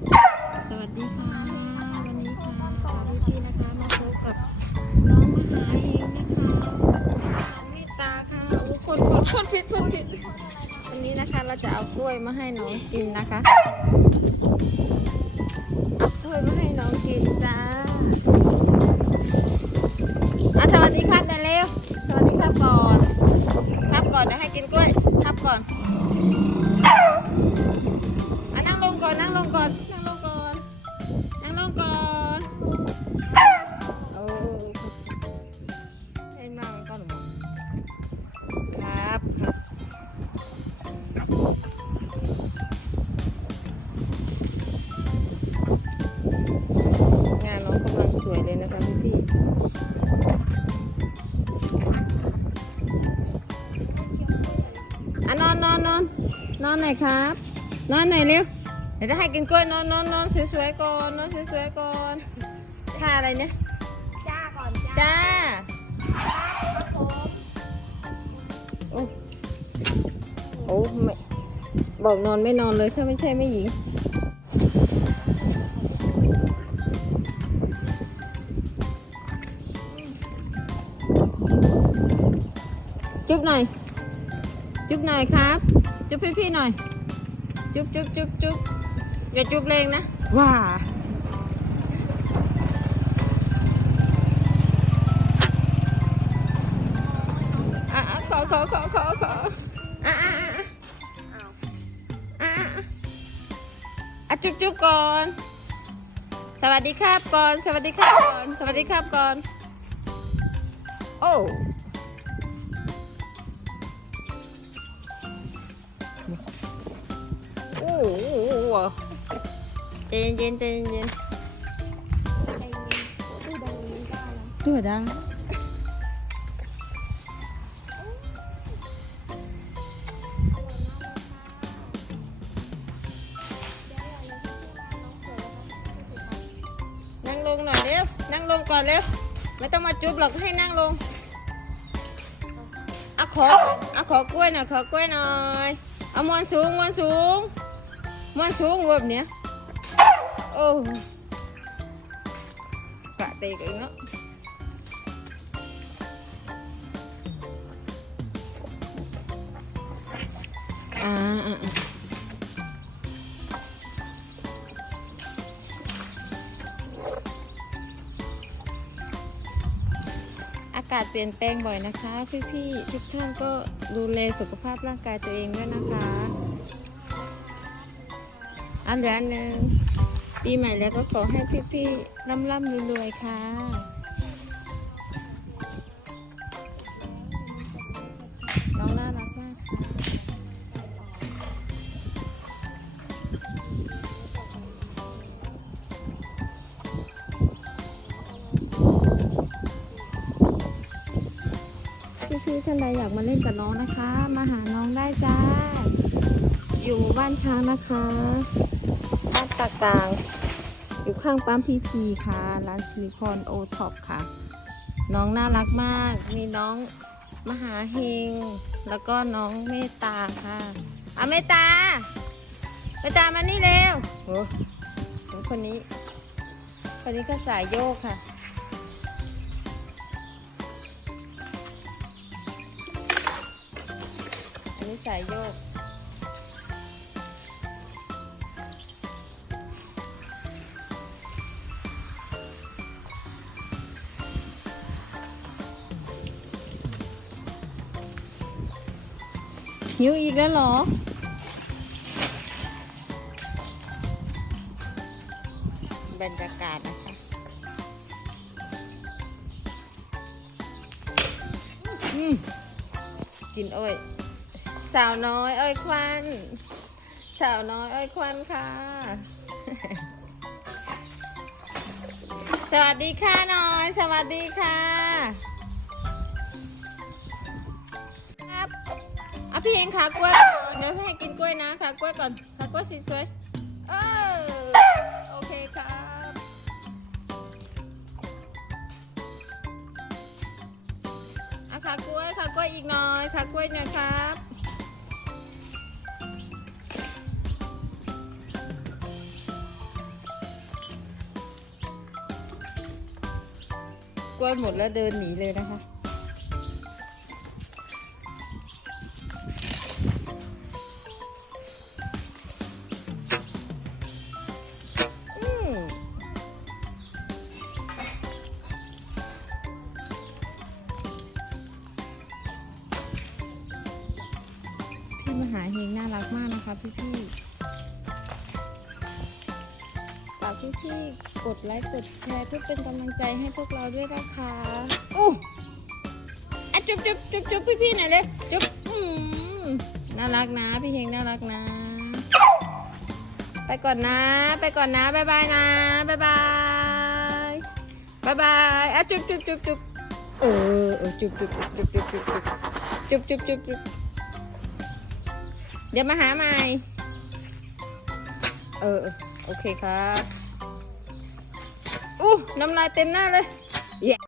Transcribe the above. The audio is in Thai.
สวัสดีค่ะ วันนี้ค่ะพี่พี่ๆนะคะ มาพบกับน้องมหาเองนะคะน้องเมตตาค่ะโอ้คนคนคนผิดคนผิดวันนี้นะคะเราจะเอากล้วยมาให้น้องกินนะคะเอากล้วยมาให้น้องกินจ้าอะสวัสดีครับเดเร็วสวัสดีครับก่อนครับก่อนเดี๋ยวให้กินกล้วยครับก่อน อนหน่อยครับ นอนหน่อยเร็ว เดี๋ยวจะให้กินกล้วยนอนนอนนอนสวยๆก่อนนอนสวยๆก่อนท่าอะไรเนี่ย จ้าก่อนจ้าจ้าโอ้โอ้ไม่บอกนอนไม่นอนเลยถ้าไม่ใช่ไม่หญิงจุ๊บหน่อยจุ๊บหน่อยครับ จุ๊บพี่ๆหน่อย จุ๊บจุ๊บจุ๊บจุ๊บอย่าจุ๊บแรงนะ ว้าอะอะขอขอขอขอขออะอะอะอะอะอะจุ๊บจุ๊บก่อน สวัสดีครับก่อน สวัสดีครับก่อน สวัสดีครับก่อน โอ้ เย็นๆใจเย็นใจเย็นตู้ดังนี้ได้นะๆตัวดังนั่งลงหน่อยเร็ว นั่งลงก่อนเร็ว ไม่ต้องมาจุ๊บหรอกให้นั่งลงเอาขอเอาขอกล้วยหน่อยขอกล้วยหน่อย เอามวนสูงมวนสูง มวนสูงแบบเนี้ยโอ้กะเตะกันเนาะอ่าอ่าอ่าอากาศเปลี่ยนแปลงบ่อยนะคะ พี่ๆทุกท่านก็ดูแลสุขภาพร่างกายตัวเองด้วยนะคะ อันเหลืออันหนึ่งปีใหม่แล้วก็ขอให้พี่ๆร่ำๆรวยๆค่ะน้องน่ารักมากค่ะพี่ๆท่านใดอยากมาเล่นกับน้องนะคะ มาหาน้องได้จ้า อยู่บ้านช้างนะคะ บ้านตากลาง อยู่ข้างปั๊มพีพีค่ะ ร้านซิลิคอนโอท็อปค่ะ น้องน่ารักมาก มีน้องมหาเฮง แล้วก็น้องเมตตาค่ะอะเมตตา เมตตามานี่เร็วโอ้โหคนนี้ คนนี้ก็สายโยกค่ะอันนี้สายโยก หิวอีกแล้วเหรอ บรรยากาศนะคะอืมกินอ้อย สาวน้อยอ้อยควัน สาวน้อยอ้อยควันค่ะ สวัสดีค่ะน้อย สวัสดีค่ะ อพี่เองขากล้วยเดี๋ยวพี่ให้กินกล้วยนะขากล้วยก่อนขากล้วยสีสวยเออโอเคครับเอาขากล้วยขากล้วยอีกหน่อยขากล้วยหน่ยครับกล้วยหมดแล้วเดินหนีเลยนะคะ มหาเฮงน่ารักมากนะคะพี่พี่ฝากพี่พี่กดไลค์กดแชร์เพื่อเป็นกำลังใจให้พวกเราด้วยนะคะอู้อะจุ๊บจุ๊บจุ๊บจุ๊บพี่พี่หน่อยเลยจุ๊บน่ารักนะ พี่เฮงน่ารักนะ ไปก่อนนะ ไปก่อนนะบายบายนะบายบายบายบายอะจุ๊บจุ๊บจุ๊บจุ๊บเออจุ๊บจุ๊บจุ๊บจุ๊บจุ๊บจุ๊บจุ๊บจุ๊บจุ๊บ เดี๋ยวมาหาใหม่เออเออ โอเคครับ อู้น้ำลายเต็มหน้าเลย